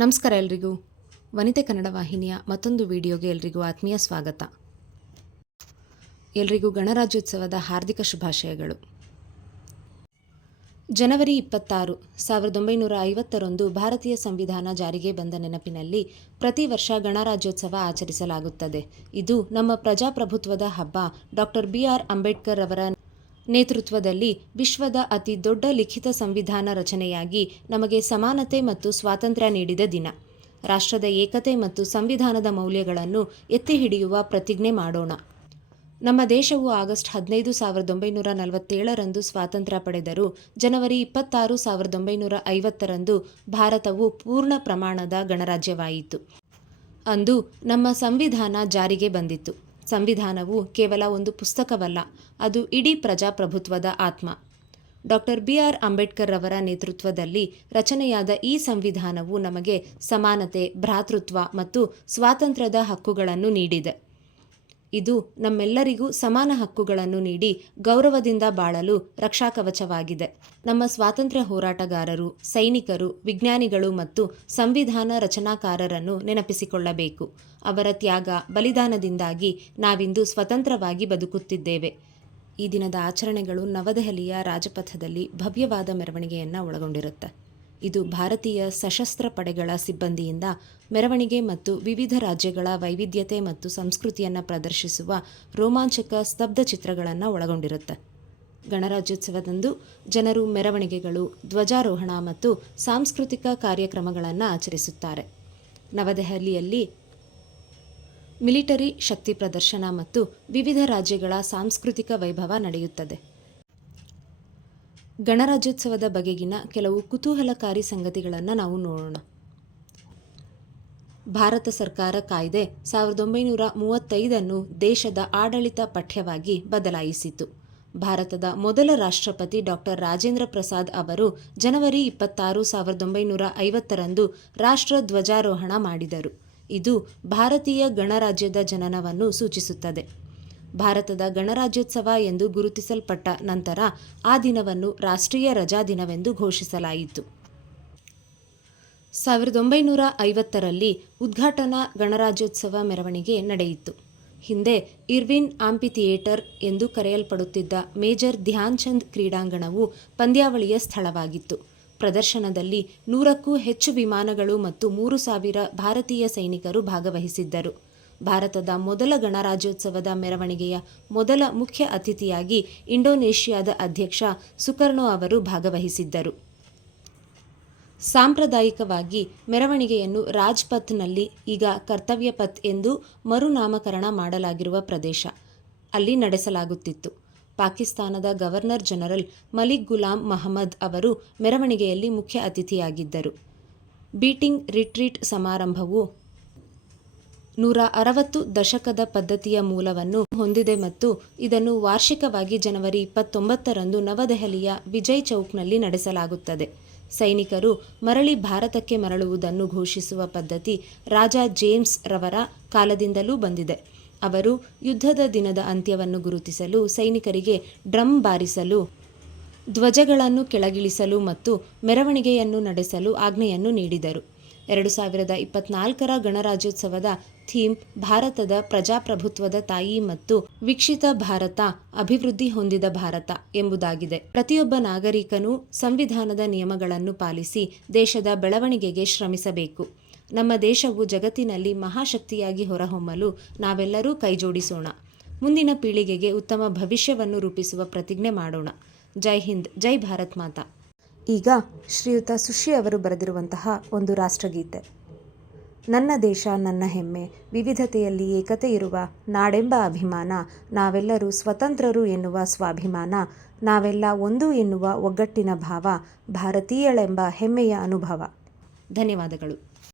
ನಮಸ್ಕಾರ ಎಲ್ರಿಗೂ. ವನಿತೆ ಕನ್ನಡ ವಾಹಿನಿಯ ಮತ್ತೊಂದು ವಿಡಿಯೋಗೆ ಎಲ್ರಿಗೂ ಆತ್ಮೀಯ ಸ್ವಾಗತ. ಎಲ್ರಿಗೂ ಗಣರಾಜ್ಯೋತ್ಸವದ ಹಾರ್ದಿಕ ಶುಭಾಶಯಗಳು. ಜನವರಿ 26, 1950 ಭಾರತೀಯ ಸಂವಿಧಾನ ಜಾರಿಗೆ ಬಂದ ನೆನಪಿನಲ್ಲಿ ಪ್ರತಿ ವರ್ಷ ಗಣರಾಜ್ಯೋತ್ಸವ ಆಚರಿಸಲಾಗುತ್ತದೆ. ಇದು ನಮ್ಮ ಪ್ರಜಾಪ್ರಭುತ್ವದ ಹಬ್ಬ. ಡಾಕ್ಟರ್ BR ಅಂಬೇಡ್ಕರ್ ಅವರ ನೇತೃತ್ವದಲ್ಲಿ ವಿಶ್ವದ ಅತಿ ದೊಡ್ಡ ಲಿಖಿತ ಸಂವಿಧಾನ ರಚನೆಯಾಗಿ ನಮಗೆ ಸಮಾನತೆ ಮತ್ತು ಸ್ವಾತಂತ್ರ್ಯ ನೀಡಿದ ದಿನ. ರಾಷ್ಟ್ರದ ಏಕತೆ ಮತ್ತು ಸಂವಿಧಾನದ ಮೌಲ್ಯಗಳನ್ನು ಎತ್ತಿ ಹಿಡಿಯುವ ಪ್ರತಿಜ್ಞೆ ಮಾಡೋಣ. ನಮ್ಮ ದೇಶವು ಆಗಸ್ಟ್ 15, 1947 ಸ್ವಾತಂತ್ರ್ಯ ಪಡೆದರೂ ಜನವರಿ 26, 1950 ಭಾರತವು ಪೂರ್ಣ ಪ್ರಮಾಣದ ಗಣರಾಜ್ಯವಾಯಿತು. ಅಂದು ನಮ್ಮ ಸಂವಿಧಾನ ಜಾರಿಗೆ ಬಂದಿತು. ಸಂವಿಧಾನವು ಕೇವಲ ಒಂದು ಪುಸ್ತಕವಲ್ಲ, ಅದು ಇಡೀ ಪ್ರಜಾಪ್ರಭುತ್ವದ ಆತ್ಮ. ಡಾಕ್ಟರ್ BR ಅಂಬೇಡ್ಕರ್ ಅವರ ನೇತೃತ್ವದಲ್ಲಿ ರಚನೆಯಾದ ಈ ಸಂವಿಧಾನವು ನಮಗೆ ಸಮಾನತೆ, ಭ್ರಾತೃತ್ವ ಮತ್ತು ಸ್ವಾತಂತ್ರ್ಯದ ಹಕ್ಕುಗಳನ್ನು ನೀಡಿದೆ. ಇದು ನಮ್ಮೆಲ್ಲರಿಗೂ ಸಮಾನ ಹಕ್ಕುಗಳನ್ನು ನೀಡಿ ಗೌರವದಿಂದ ಬಾಳಲು ರಕ್ಷಾಕವಚವಾಗಿದೆ. ನಮ್ಮ ಸ್ವಾತಂತ್ರ್ಯ ಹೋರಾಟಗಾರರು, ಸೈನಿಕರು, ವಿಜ್ಞಾನಿಗಳು ಮತ್ತು ಸಂವಿಧಾನ ರಚನಾಕಾರರನ್ನು ನೆನಪಿಸಿಕೊಳ್ಳಬೇಕು. ಅವರ ತ್ಯಾಗ, ಬಲಿದಾನದಿಂದಾಗಿ ನಾವಿಂದು ಸ್ವತಂತ್ರವಾಗಿ ಬದುಕುತ್ತಿದ್ದೇವೆ. ಈ ದಿನದ ಆಚರಣೆಗಳು ನವದೆಹಲಿಯ ರಾಜಪಥದಲ್ಲಿ ಭವ್ಯವಾದ ಮೆರವಣಿಗೆಯನ್ನು ಒಳಗೊಂಡಿರುತ್ತೆ. ಇದು ಭಾರತೀಯ ಸಶಸ್ತ್ರ ಪಡೆಗಳ ಸಿಬ್ಬಂದಿಯಿಂದ ಮೆರವಣಿಗೆ ಮತ್ತು ವಿವಿಧ ರಾಜ್ಯಗಳ ವೈವಿಧ್ಯತೆ ಮತ್ತು ಸಂಸ್ಕೃತಿಯನ್ನು ಪ್ರದರ್ಶಿಸುವ ರೋಮಾಂಚಕ ಸ್ತಬ್ಧ ಚಿತ್ರಗಳನ್ನು ಒಳಗೊಂಡಿರುತ್ತೆ. ಗಣರಾಜ್ಯೋತ್ಸವದಂದು ಜನರು ಮೆರವಣಿಗೆಗಳು, ಧ್ವಜಾರೋಹಣ ಮತ್ತು ಸಾಂಸ್ಕೃತಿಕ ಕಾರ್ಯಕ್ರಮಗಳನ್ನು ಆಚರಿಸುತ್ತಾರೆ. ನವದೆಹಲಿಯಲ್ಲಿ ಮಿಲಿಟರಿ ಶಕ್ತಿ ಪ್ರದರ್ಶನ ಮತ್ತು ವಿವಿಧ ರಾಜ್ಯಗಳ ಸಾಂಸ್ಕೃತಿಕ ವೈಭವ ನಡೆಯುತ್ತದೆ. ಗಣರಾಜ್ಯೋತ್ಸವದ ಬಗೆಗಿನ ಕೆಲವು ಕುತೂಹಲಕಾರಿ ಸಂಗತಿಗಳನ್ನು ನಾವು ನೋಡೋಣ. ಭಾರತ ಸರ್ಕಾರ ಕಾಯ್ದೆ 1935 ದೇಶದ ಆಡಳಿತ ಪಠ್ಯವಾಗಿ ಬದಲಾಯಿಸಿತು. ಭಾರತದ ಮೊದಲ ರಾಷ್ಟ್ರಪತಿ ಡಾಕ್ಟರ್ ರಾಜೇಂದ್ರ ಪ್ರಸಾದ್ ಅವರು ಜನವರಿ 26, 1950 ರಾಷ್ಟ್ರ ಧ್ವಜಾರೋಹಣ ಮಾಡಿದರು. ಇದು ಭಾರತೀಯ ಗಣರಾಜ್ಯದ ಜನನವನ್ನು ಸೂಚಿಸುತ್ತದೆ. ಭಾರತದ ಗಣರಾಜ್ಯೋತ್ಸವ ಎಂದು ಗುರುತಿಸಲ್ಪಟ್ಟ ನಂತರ ಆ ದಿನವನ್ನು ರಾಷ್ಟ್ರೀಯ ರಜಾ ದಿನವೆಂದು ಘೋಷಿಸಲಾಯಿತು. 1950 ಉದ್ಘಾಟನಾ ಗಣರಾಜ್ಯೋತ್ಸವ ಮೆರವಣಿಗೆ ನಡೆಯಿತು. ಹಿಂದೆ ಇರ್ವಿನ್ ಆಂಪಿಥಿಯೇಟರ್ ಎಂದು ಕರೆಯಲ್ಪಡುತ್ತಿದ್ದ ಮೇಜರ್ ಧ್ಯಾನ್ ಚಂದ್ ಕ್ರೀಡಾಂಗಣವು ಪಂದ್ಯಾವಳಿಯ ಸ್ಥಳವಾಗಿತ್ತು. ಪ್ರದರ್ಶನದಲ್ಲಿ 100ಕ್ಕೂ ಹೆಚ್ಚು ವಿಮಾನಗಳು ಮತ್ತು 3,000 ಭಾರತೀಯ ಸೈನಿಕರು ಭಾಗವಹಿಸಿದ್ದರು. ಭಾರತದ ಮೊದಲ ಗಣರಾಜ್ಯೋತ್ಸವದ ಮೆರವಣಿಗೆಯ ಮೊದಲ ಮುಖ್ಯ ಅತಿಥಿಯಾಗಿ ಇಂಡೋನೇಷ್ಯಾದ ಅಧ್ಯಕ್ಷ ಸುಕರ್ಣೋ ಅವರು ಭಾಗವಹಿಸಿದ್ದರು. ಸಾಂಪ್ರದಾಯಿಕವಾಗಿ ಮೆರವಣಿಗೆಯನ್ನು ರಾಜ್ಪಥ್ನಲ್ಲಿ, ಈಗ ಕರ್ತವ್ಯ ಪಥ್ ಎಂದು ಮರುನಾಮಕರಣ ಮಾಡಲಾಗಿರುವ ಪ್ರದೇಶ, ಅಲ್ಲಿ ನಡೆಸಲಾಗುತ್ತಿತ್ತು. ಪಾಕಿಸ್ತಾನದ ಗವರ್ನರ್ ಜನರಲ್ ಮಲಿಕ್ ಗುಲಾಂ ಮಹಮ್ಮದ್ ಅವರು ಮೆರವಣಿಗೆಯಲ್ಲಿ ಮುಖ್ಯ ಅತಿಥಿಯಾಗಿದ್ದರು. ಬೀಟಿಂಗ್ ರಿಟ್ರೀಟ್ ಸಮಾರಂಭವು 160 ದಶಕದ ಪದ್ಧತಿಯ ಮೂಲವನ್ನು ಹೊಂದಿದೆ ಮತ್ತು ಇದನ್ನು ವಾರ್ಷಿಕವಾಗಿ ಜನವರಿ 29 ನವದೆಹಲಿಯ ವಿಜಯ್ ಚೌಕ್ನಲ್ಲಿ ನಡೆಸಲಾಗುತ್ತದೆ. ಸೈನಿಕರು ಮರಳಿ ಭಾರತಕ್ಕೆ ಮರಳುವುದನ್ನು ಘೋಷಿಸುವ ಪದ್ಧತಿ ರಾಜ ಜೇಮ್ಸ್ ರವರ ಕಾಲದಿಂದಲೂ ಬಂದಿದೆ. ಅವರು ಯುದ್ಧದ ದಿನದ ಅಂತ್ಯವನ್ನು ಗುರುತಿಸಲು ಸೈನಿಕರಿಗೆ ಡ್ರಮ್ ಬಾರಿಸಲು, ಧ್ವಜಗಳನ್ನು ಕೆಳಗಿಳಿಸಲು ಮತ್ತು ಮೆರವಣಿಗೆಯನ್ನು ನಡೆಸಲು ಆಜ್ಞೆಯನ್ನು ನೀಡಿದರು. 2024 ಗಣರಾಜ್ಯೋತ್ಸವದ ಥೀಮ್ ಭಾರತದ ಪ್ರಜಾಪ್ರಭುತ್ವದ ತಾಯಿ ಮತ್ತು ವಿಕಸಿತ ಭಾರತ, ಅಭಿವೃದ್ಧಿ ಹೊಂದಿದ ಭಾರತ ಎಂಬುದಾಗಿದೆ. ಪ್ರತಿಯೊಬ್ಬ ನಾಗರಿಕನೂ ಸಂವಿಧಾನದ ನಿಯಮಗಳನ್ನು ಪಾಲಿಸಿ ದೇಶದ ಬೆಳವಣಿಗೆಗೆ ಶ್ರಮಿಸಬೇಕು. ನಮ್ಮ ದೇಶವು ಜಗತ್ತಿನಲ್ಲಿ ಮಹಾಶಕ್ತಿಯಾಗಿ ಹೊರಹೊಮ್ಮಲು ನಾವೆಲ್ಲರೂ ಕೈಜೋಡಿಸೋಣ. ಮುಂದಿನ ಪೀಳಿಗೆಗೆ ಉತ್ತಮ ಭವಿಷ್ಯವನ್ನು ರೂಪಿಸುವ ಪ್ರತಿಜ್ಞೆ ಮಾಡೋಣ. ಜೈ ಹಿಂದ್, ಜೈ ಭಾರತ್ ಮಾತಾ. ಈಗ ಶ್ರೀಯುತ ಸುಶಿ ಅವರು ಬರೆದಿರುವಂತಹ ಒಂದು ರಾಷ್ಟ್ರಗೀತೆ. ನನ್ನ ದೇಶ ನನ್ನ ಹೆಮ್ಮೆ, ವಿವಿಧತೆಯಲ್ಲಿ ಏಕತೆ ಇರುವ ನಾಡೆಂಬ ಅಭಿಮಾನ, ನಾವೆಲ್ಲರೂ ಸ್ವತಂತ್ರರು ಎನ್ನುವ ಸ್ವಾಭಿಮಾನ, ನಾವೆಲ್ಲ ಒಂದು ಎನ್ನುವ ಒಗ್ಗಟ್ಟಿನ ಭಾವ, ಭಾರತೀಯಳೆಂಬ ಹೆಮ್ಮೆಯ ಅನುಭವ. ಧನ್ಯವಾದಗಳು.